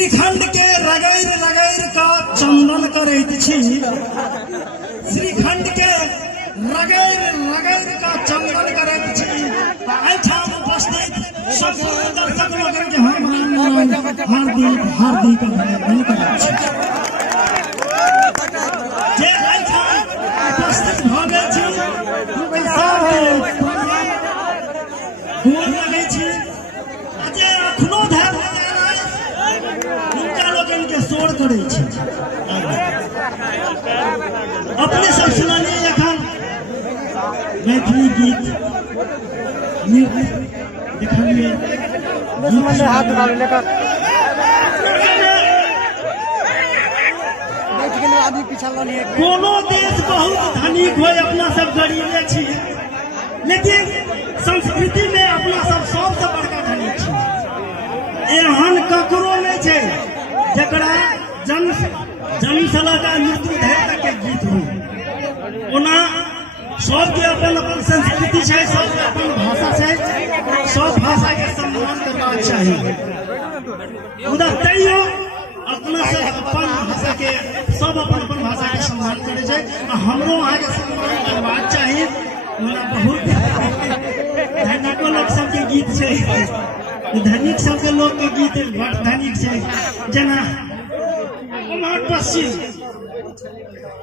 श्रीखंड के रगैर रगैर का चंदन करैत छी। श्रीखंड के रगैर रगैर का चंदन करैत छी। एहिठाम उपस्थित संपूर्ण दर्शक लोकनि के हम हार्दिक हार्दिक अभिनंदन करैत छी। जे एहिठाम उपस्थित भऽ गेल छी गोर लगै छी। जे अखनो धरि के शोर करे छी। अपने सब सुनालिए एखन मैथिली गीत नृत्य देखलिए हाथ कोनो देश बहुत धनिक हो अपना सब गरीबे छी, लेकिन संस्कृति में अपना सब सबसे बड़का धनिक छी। एहन ककरो नहीं छै जकरा जन्म से लगा मृत्यु धरि तक के गीत हो। ओना सबके अपन अपन संस्कृति है, सबके अपन भाषा है, सब भाषा के सम्मान करना चाहिए। मुदा तैयो अपना से अपन भाषा के सब अपन अपन भाषा के सम्मान करे छै। हमरो अहाँ के सम्मान करबाक चाहिए। हमरा बहुत धनिको लोग सबके गीत है, धनिक सबके लोग के गीत बड़ धनिक है। जना कुमार पश्चिम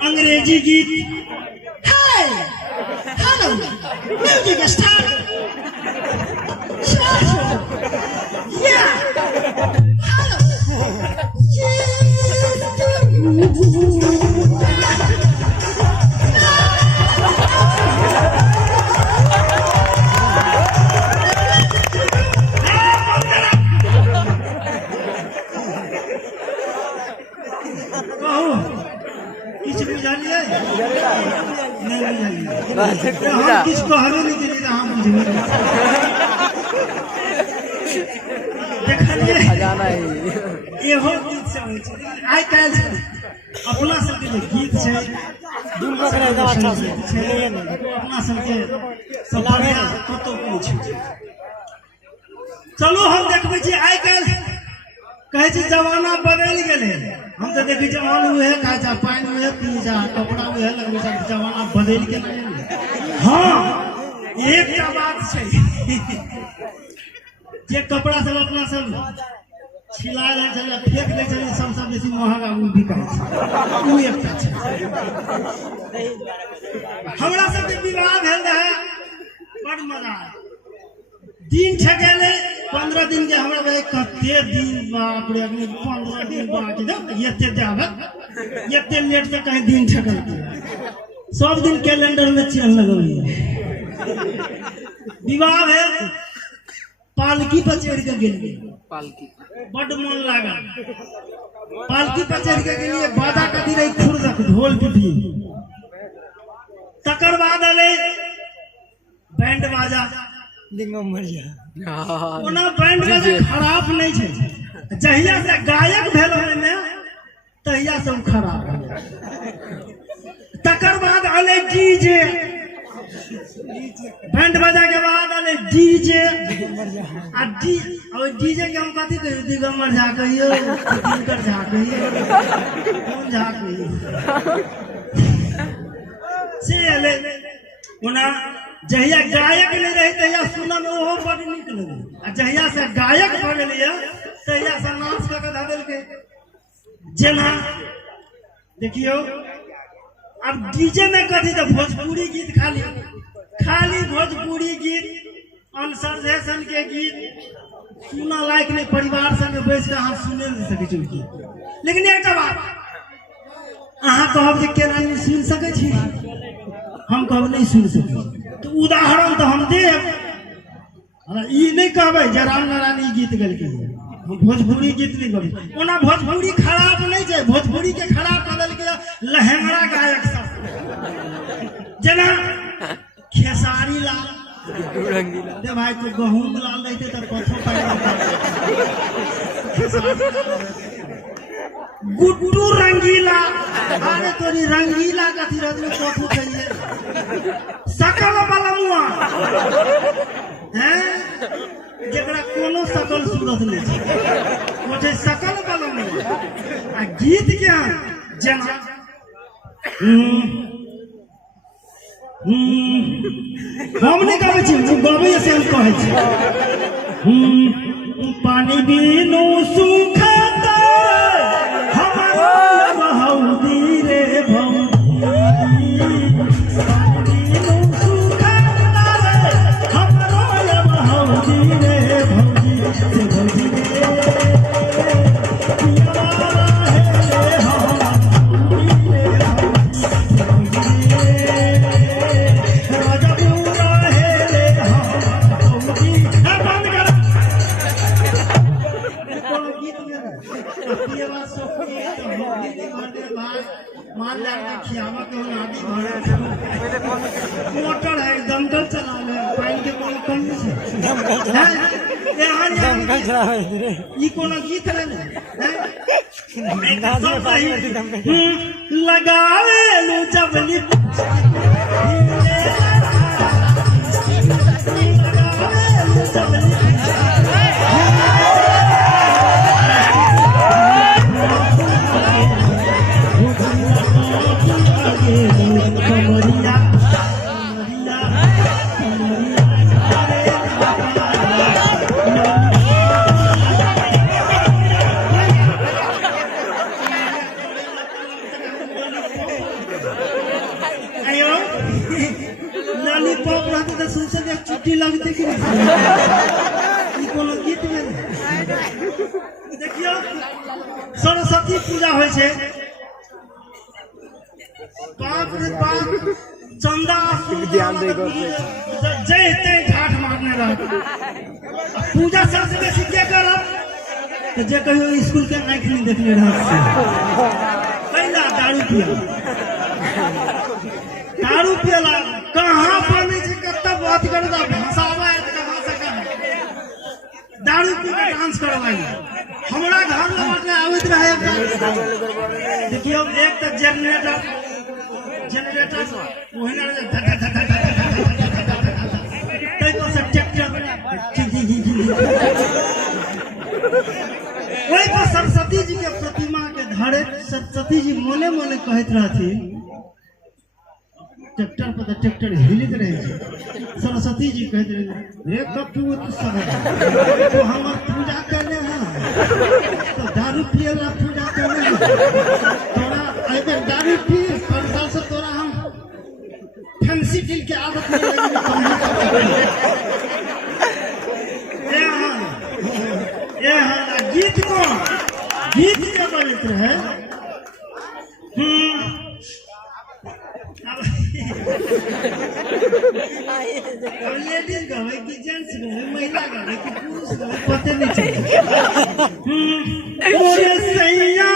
अंग्रेजी गीत हाय हेलो म्यूजिक स्टार्ट या किसको हमें नहीं देने का हम देखलिए ये हो गीत से आई काल अपना सबके जो गीत है अपना सबके कतो पूछ। चलो हम देखबे छी आई काल कहे छी जमाना बदल गेले। हम तो देखी जवान हुए खाए जा पानी हुए पी जा कपड़ा हुए लगबे जा जमाना बदल गेले। हाँ एक बात है जे कपड़ा सब अपना सब छिला लै छलै फेंक दै छलै सबसे बेसी महंगा उ बिकाय छै। उ एकटा छै। हमरा सबके विवाह भेल रहे बड़ मजा दिन छगेले 15 दिन के हमरा भाई कते दिन बाप रे 15 दिन बाकी एते जाबत एते लेट से कहीं दिन छगल सब दिन कैलेंडर में चेन लगल। विवाह भेल पालकी पर चढ़ के गेलिए। पालकी बड़ मन लागल। पालकी पर चढ़ के गेलिए बाजा कथी रही खुरदक ढोल पिपी। तकर बाद अले बैंड बाजा ओना बैंड बाजा खराब नहीं है। जहिया से गायक भेल में तहिया से खराब है। तकर बाद अले डीजे बैंड बाजा के बाद अले डीजे आ डीजे के हम कथी कहियो दिगंबर झा कहियो दिनकर झा कहियो कौन झा कहियो से अले। ओना जहिया गायक नहीं रही तहिया सुनम ओहो बड़ नीक लगे। आ जहिया से गायक भ गेलिए तहिया से नाच क के ध देलके। जेना देखियो अब डीजे में कथी तो भोजपुरी गीत खाली भोजपुरी गीत अनसरजेशन के गीत सुना लायक नहीं। परिवार संग बैस के अहाँ सुने नहीं सकै छी गीत। लेकिन एक बात अहाँ कहब जे केना नहीं सुन सकै छी, हम कहब नहीं सुन सकै। तो उदाहरण तो हम देब। ई नहीं कहबै जे राम नारायण गीत गलके हम भोजपुरी गीत नहीं गबै। ओना भोजपुरी खराब नहीं है। भोजपुरी के खराब बदल के लहंगड़ा गायक सब जना खेसारी लाल दे भाई तो गहूम लाल रहते तो पथों पर गुड्डू रंगीला। अरे तोरी रंगीला कथी रहत पथो चाहिए सकल वाला मुआ हैं जकरा कोनो सकल सूरत नहीं छै। सकल वाला आ गीत क्या जना हम नहीं गावे छी गावे से हम कहै छी पानी बिनु सुखता हमरा बहुदी रे भौजी पानी बिनु सुखता रे हमरा बहुदी रे भौजी से भौजी मोटर है दमकल चला ले पानी के कोनो कमी से ये कोनो गीत है लगावे लू जबली छुट्टी लगते कि कोनो गीत में देखियो सरस्वती पूजा होइ छै बाप रे बाप चंदा ध्यान दे जय तय ठाठ मारने रह पूजा सबसे बेसी के करब तो जे कहियो स्कूल के आंख नहीं देखले रह पहला दारू पियला कहां बने छै कत्ता बात करे भाषावा है कहां से कहां दारू पी के डांस करवाई हमरा घर में मतलब आवत रहे देखियो एक तो जनरेटर ओहना तै को से ट्रैक्टर ओइ पर सरस्वती जी के प्रतिमा के धरे सरस्वती जी मोने मोने कहत रहथिन ट्रैक्टर पर ट्रैक्टर हिलित रहे सरस्वती जी कहते रहे रे कपूत सब तो हम पूजा करने हैं तो दारू पियला पूजा करने हैं तोरा अगर दारू पी हर साल से तोरा हम फैंसी दिल के आदत में ये हाँ गीत को गीत के बनित रहे लेडीज गवे कि जेंट्स गवे महिला गवे कि पुरुष गवे पते नहीं चले मोरे सैया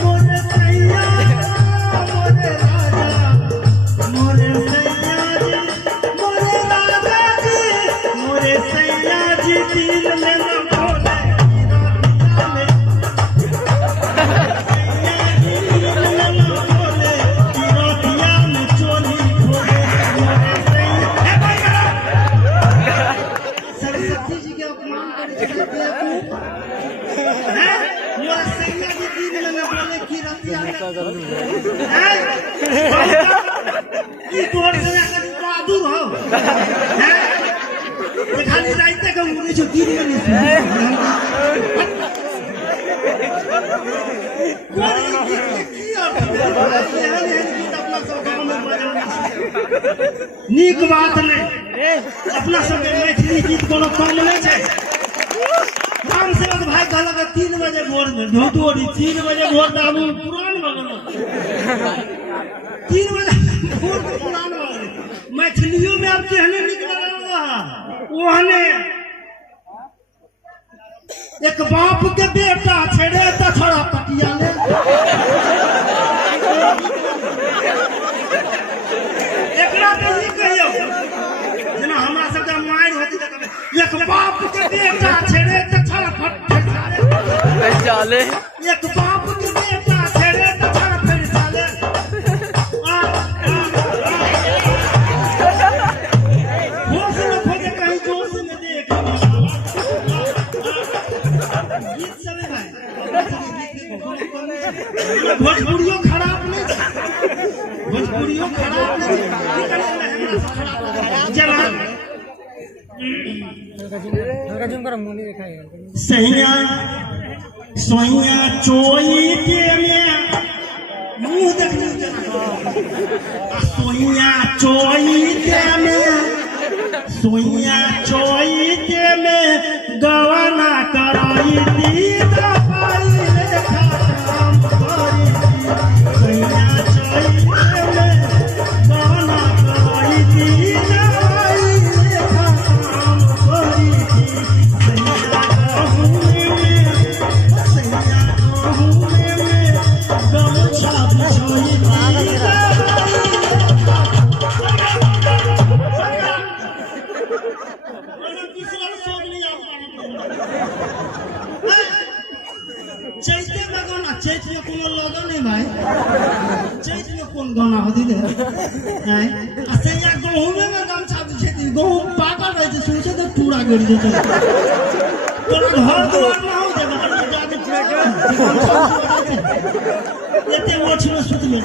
मोरे सैया मोरे राजा मोरे सैया जी मोरे राजा जी मोरे सैया जी दिल में न बोले खाली राइते का मुझे जो दिन में नीक बात नहीं अपना सब मैथिली गीत कोनो कम नहीं है राम सेवक भाई कहलक 3 बजे भोर में ढोटोरी 3 बजे भोर दाबू पुरान भगन 3 बजे भोर पुरान भगन मैथिलियों में अब कहने निकल रहा ओहने एक बाप के बेटा छेड़े तो छोड़ा पटिया ले एकरा पे ई कहियो जेना हमरा सब के मार होती त एक बाप के बेटा छेड़े तो छोड़ा पटिया ले चले एक बाप के बेटा छेड़े तो छोड़ा फिर चले होश में खोजे कहीं जोश में देख गीत सब है भाई भोजपुरियों खराब नहीं भोजपुरियों खराब नहीं जरा सैया सोइया चोई के में मुंह देख सोइया चोई के में सोइया चोई के में गवाना कराई दी दवाई लेखा काम करी सोइया चोई के में गवाना कराई दी दवाई लेखा काम करी सैया कहूँ में गमछा बिछोई दी चैते में गाना चैत में कोनो लगन नहीं भाई चैत में कौन गाना होती है सैया गहूँ में गमछा बिछेती गहूँ पाकल रहे सोचे तो टूरा गिर जेते तोरा घर दुआर ना हो जाए घर में जाके एते ओछ में सुत में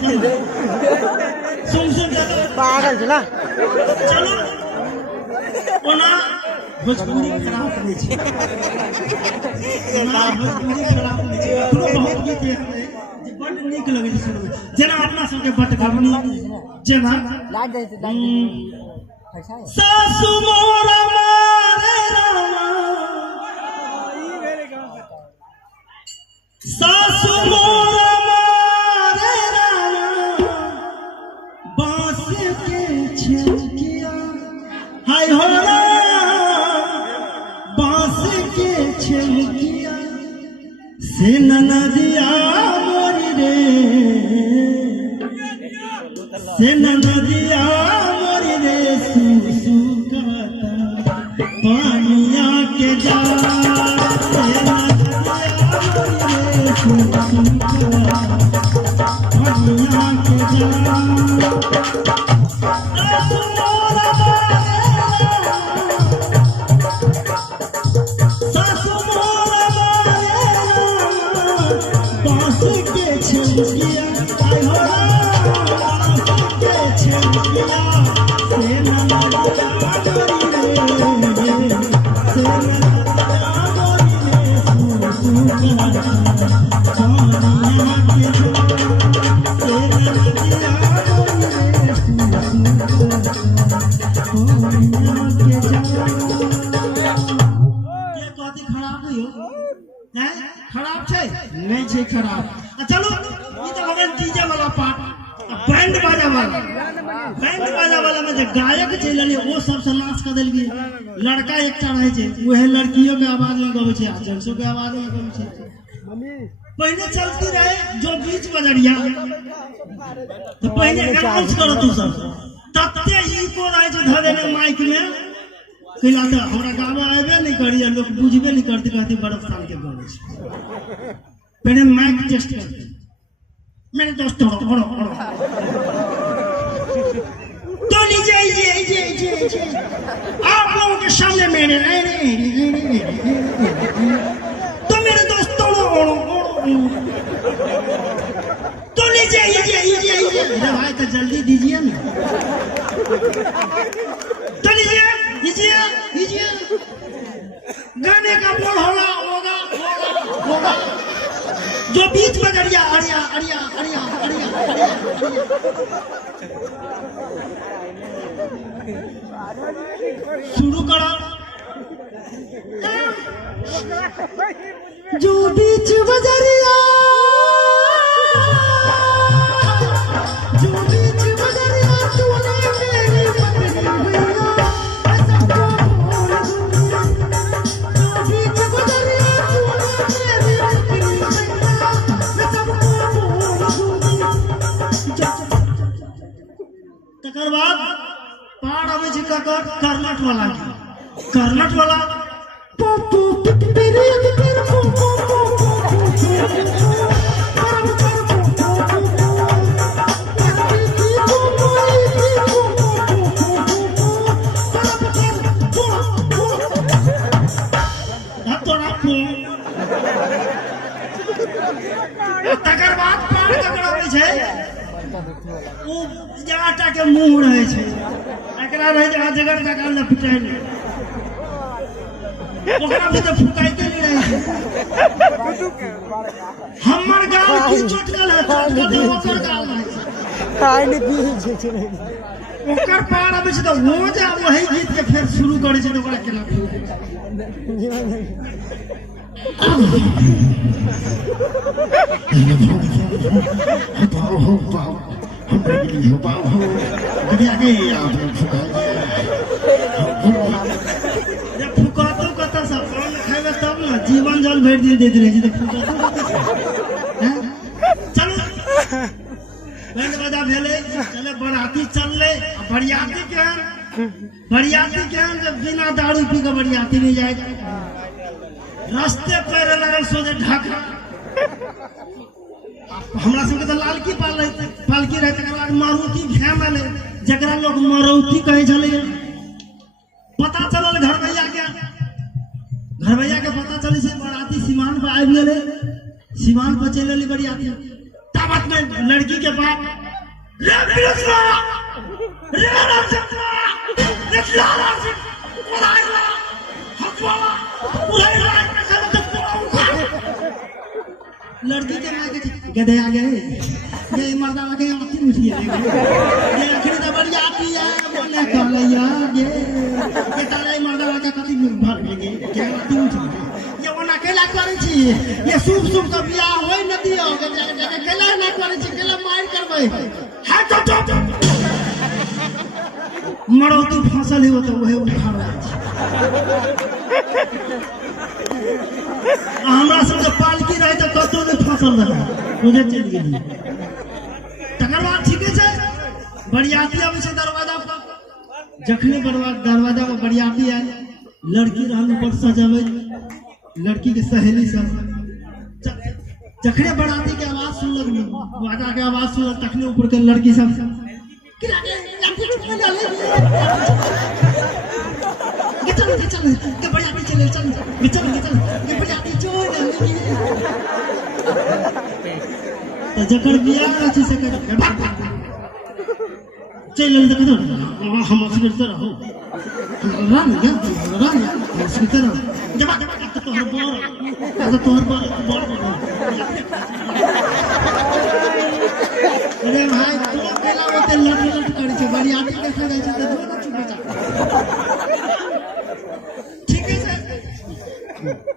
सुन पागल चला चलो ओना भोजपुरी खराब नहीं छे ओना भोजपुरी खराब नहीं छे कोनो बहुत गीत है जे बड़ नीक लगे छै सुनमे जेना अपना सबके बटगवनी जेना लाग जाय छै सासु मोरा मारे रामा सासु मोरा मारे रामा बांस के छेकिया हाय हो से नदिया मोरी रे से नदिया मोरी रे सुसु कहता पानिया के जा से नदिया मोरी रे सुसु कहता पानिया के जा खराब छे नहीं छे खराब चलो ई तो भगन डीजे वाला पार्ट बैंड बाजा वाला में जे गायक चलले ओ सब से नाच कर देल गई लड़का एकटा रहे छे ओहे लड़कियों के आवाज में गबै छे आ जेंट्सों के आवाज में गबै छे पहले चलती रहे जो बीच बजरिया तो पहले अनाउंस करो तू सब तत्ते ई को रहे छे धरे ने माइक में कहिला तो हमरा गावा आबे नहीं करी लोग बुझबे नहीं करते कहते बरफ साल के गावे छे पहले माइक टेस्ट करते मेरे दोस्तों तो लीजिए आप लोगों के सामने मेरे तो मेरे दोस्तों तो लीजिए भाई तो जल्दी दीजिए ना तो लीजिए गाने का बोल होगा जो बीच में अड़िया शुरू करो जो बीच बजरिया तूने मेरी पकड़ी हुई तकर बाद पार आवे छै कर्नाट वाला तकर बाद पार ककड़ाबै छै ओ आटा के मुंह रहे छै एकरा रहे छै अजगर जकाँ लपटाइल ओकरा भी तो फुकाइते नहीं रहे हमर गाल की चोटकल है चोटकल ओकर गाल है काहे ने पीछे छै ओकर पार आबै छै त हो जा वही गीत के फेर शुरू करै छै त ओकरा केना फुकातो कतऽ सब पान खाइबे तब न जीवन जल भरि दिन दैत रहै छै त फुकातो चल बैंड बाजा भेले चले बराती चलले बरियाती केहन जब बिना दारू पी के बरियाती नहीं जाए रास्ते पैर लगल सोझे ढाका हमरा सबके तो लालकी पालकी रहे तकर बाद मारुति भैन आले जकरा लोग मारुति कहे छले पता चलल घरभैया के पता चले से बराती सीमान पे आबि गेले सीमान पे चल एली बरियाती ताबत में लड़की के बाप रे बिरजला रे राजला रे लाला से उड़ाइला हकवाला उड़ाइला लड़की के मां के गधे आ गए ये मर्दा के आती उठी है ये आखिरी तो बरियाती है बोले कलैया ये तारे मर्दा के कथि भर गेले के आती उठी ये ओना केला करे छी ये शुभ का बियाह होय न दियो केला ना करे छी केला मार करबै हां तो मरौती फसल ही तो वही उखाड़ हमरा सबके पालकी रहे तो कतौ नहीं फसल रहे मुझे चल गेली तकर बाद ठीके छै बरियाती आबै छै दरवाजा पर जखने दरवाजा पर बरियाती आए लड़की रहल ऊपर सजावे लड़की के सहेली सब जखने बराती के आवाज सुनलक बाजा के आवाज सुनलक तखने ऊपर के लड़की सब जकर बियाह छै से चल देखो हम असगरते रहो राम असगरते रहो जब तोहर बर अरे भाई तू केला ओते लट करे छै बरियाती देखा जाय छै त जो न चुप जा ठीक है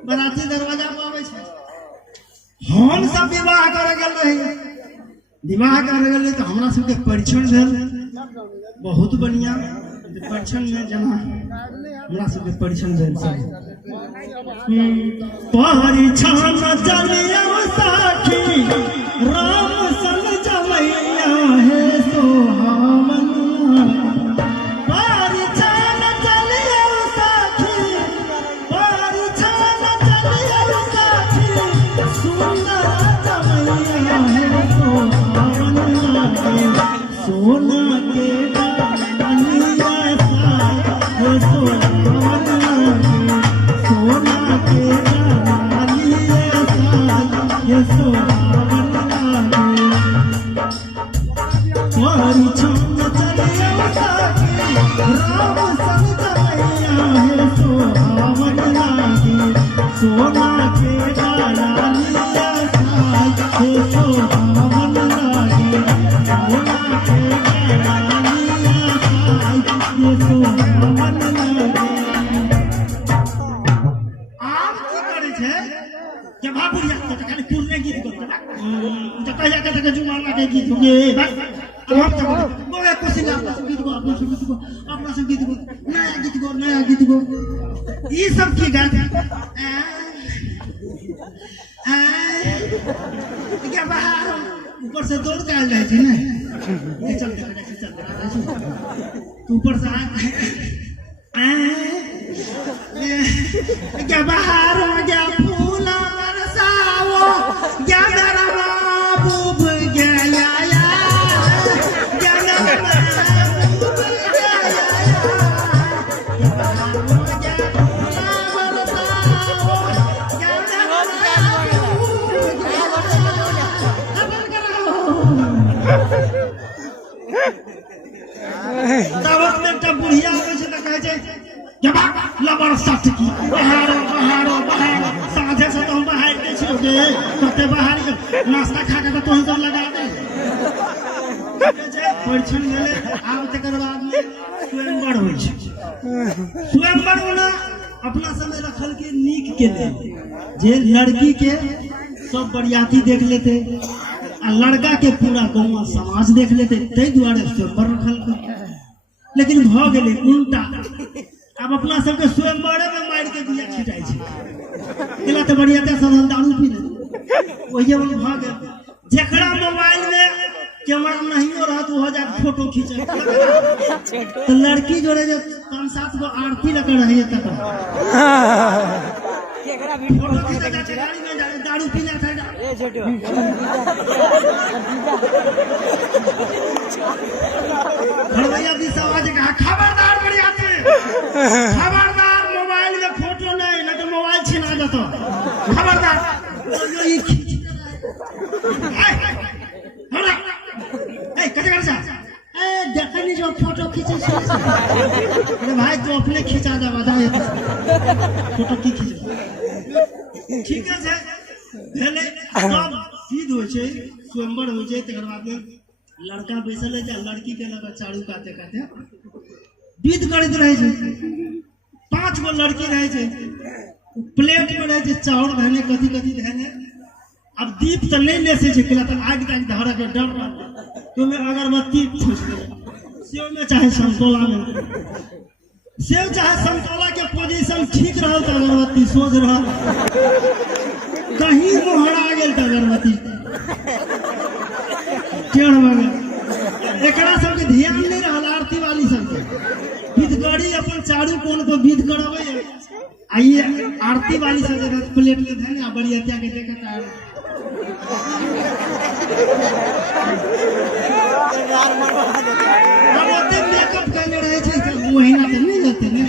बराती दरवाजा पर आबै छै हम सब विवाह करे गेल रही तो हमरा सबके परीक्षण भेल बहुत बढ़िया परीक्षण में जना हमरा सबके परीक्षण भेल परीक्षण चलिया साखी राम सन जमैया हे सोहावन परीक्षण चलिया साखी सुंदर जमैया हे सोहावन सोना के डालिया सा हे सोहावन सोना के डालिया सा हे सोहावन परीक्षण चलिया साखी राम सन जमैया हे सोहावन सोना के डालिया सा हे सोहावन सब की गात क्या बाहर ऊपर से दौड़ के आ जाए थे ना चल ऊपर से क्या बाहर हो गया फूल बरसाओ क्या मेरा महबूब गया क्या मेरा महबूब गया बाहर हो गया फूल बरसाओ क्या मेरा रे कते बाहर नाश्ता खा के तो सब लगा दे परीक्षण भेले आब तकर बाद में स्वयंवर होइ छै स्वयंवर होना अपना समय रखल के नीक के लेल जे लड़की के सब बरियाती देख लेते आ लड़का के पूरा गांव समाज देख लेते तै दुआरे स्वयंवर रखल के लेकिन भ गेलै उल्टा अब अपना सबके स्वयंवरे में मार के दिया छिटाई छै केला तो बरियाते सब दारू पी ले ओहिए में भ गेल जेकरा मोबाइल में कैमरा नहीं हो रहा तो हो जाए फोटो खींचे तो लड़की जोड़े जो 5-7 गो आरती लगा रही है तक फोटो खींचे जाते गाड़ी में जाते दारू पीने था ए छोटू भैया दी आवाज का खबरदार बरियाते खबरदार मोबाइल में फोटो नहीं ना तो मोबाइल छीना जाता खबरदार ये खींच देखनी जो फोटो खींचे अरे भाई तू अपने खींचा जा बता फोटो की खींच ठीक है भेले सब विध होइ छै स्वयंवर होइ छै तकर बाद में लड़का बैसल है लड़की के लगा चारू काते काते विध करैत रहे छै 5 गो लड़की रहे छै प्लेट में रहे छै चाउर धने कथी कथी धने अब दीप तो नहीं ले से केला तो आग का धरा के डर तो में अगरबत्ती फूस दे सेव में चाहे संतोला में सेव चाहे संतोला के पोजीशन ठीक रहा तो अगरबत्ती सोच रहा कहीं मोहरा गेल तो अगरबत्ती टेढ़ भ गेल एकरा सब के ध्यान नहीं रहल आरती वाली सब के विध गड़ी अपन चारू कोण को विध करबै आइए आरती वाली सब प्लेट में धने आ बरियातिया के देखत आ मेकअप करने रहे महीना तो नहीं जाते ने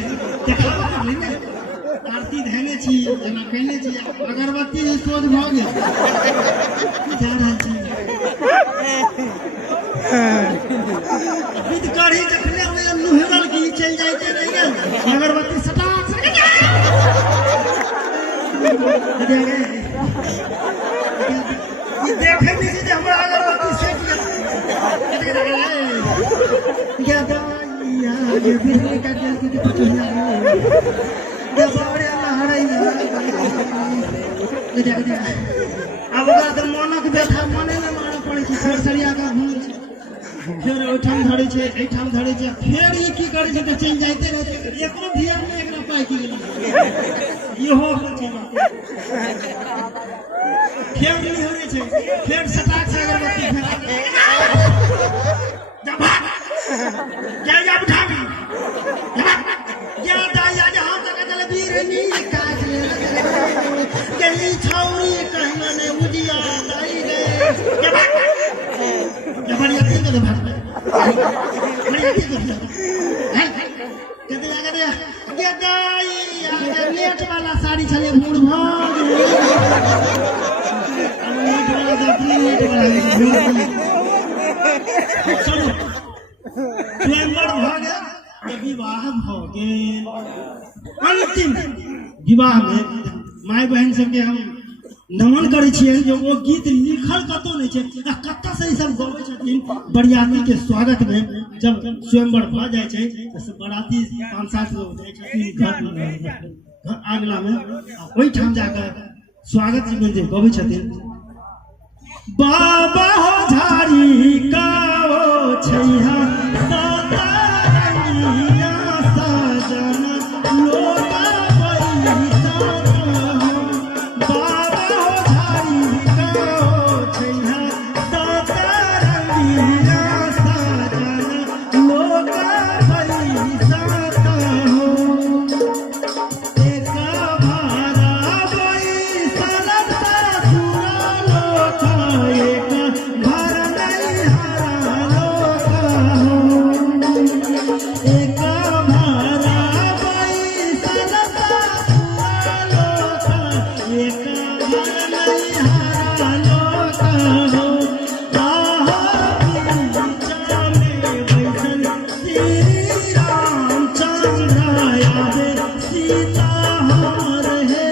आरती धने छी जना कहने छी अगरबत्ती सोच भ गेल जा रहल छी विध करी जखने में नुहरल की चल जाइते रह गेल अगरबत्ती सटा देखे भी जे हमरा अगरबत्ती सेट गेल क्या दाइया ये बिजली का तेल की पचुया ये बड़े लहराई दे अब ओकरा त मनक बैठा मने न मारे पड़े छै सरसरिया का घूम फिर ओठाम धरे छै एठाम धरे छै फिर ई की करे छै त चल जाइते रहते एकरो ध्यान में एकरा पाई की गेल इहो छै फिर नहीं हो रही है फिर सटाक से अगरबत्ती फेरा जब क्या या उठा क्या दाया जहां तक चले वीर नी काज ले गली छौरी कहना ने उजिया दाई रे जब बढ़िया दिन के भाग बढ़िया दिन है कहते लगा दे क्या दाई या नेट वाला साड़ी चले मूड भाग विवाह भ गेल अंतिम विवाह में माय बहन सबके हम नमन करे छियै जो वो गीत लिखल कतो नहीं छै आ कत्ता से ई सब गबै छथिन बरियाती के स्वागत में जब स्वयंवर भ जाय छै त बराती 5-7 लोग जाय छथिन घर अगला में ओइ ठाम जाकर स्वागत में जे गबै छथिन बाबा हो झाड़ी का ओ छैहा सदा रंगिया सजन लोका बैसा बाबा हो झाड़ी का ओ छैहा सदा रंगिया सजन लोका बैसा एक भारा बैसल सीता हमार है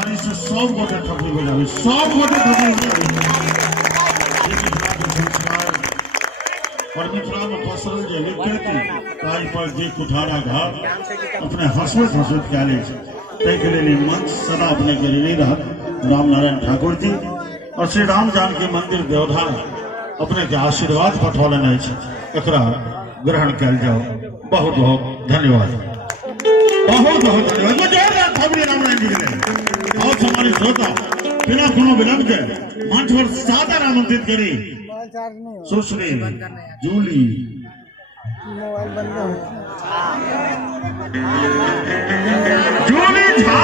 सरकारी से 100 गोटे थपड़ी बजावे, 100 गोटे थपड़ी बजावे। और मिथिला में पसरल जे विकृति काज पर जे कुठारा घाट अपने हंसबैत हंसबैत कए लै छै, ताहिके लेल ई मंच सदा अपने के ऋणी रहत। रामनारायण ठाकुर जी और श्री राम जानकी मंदिर देवधा अपने के आशीर्वाद पठौलन अछि, एकरा ग्रहण कयल जाओ। बहुत बहुत धन्यवाद, बहुत बहुत धन्यवाद। रामनारायण जी के और हमारे श्रोता बिना कोनो विलंब के मंच पर सादर आमंत्रित करी सुश्री जूली झा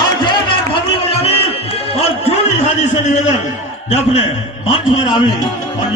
और जोरदार भव्य बजावी और जूली झा जी से निवेदन जब अपने मंच पर आवी और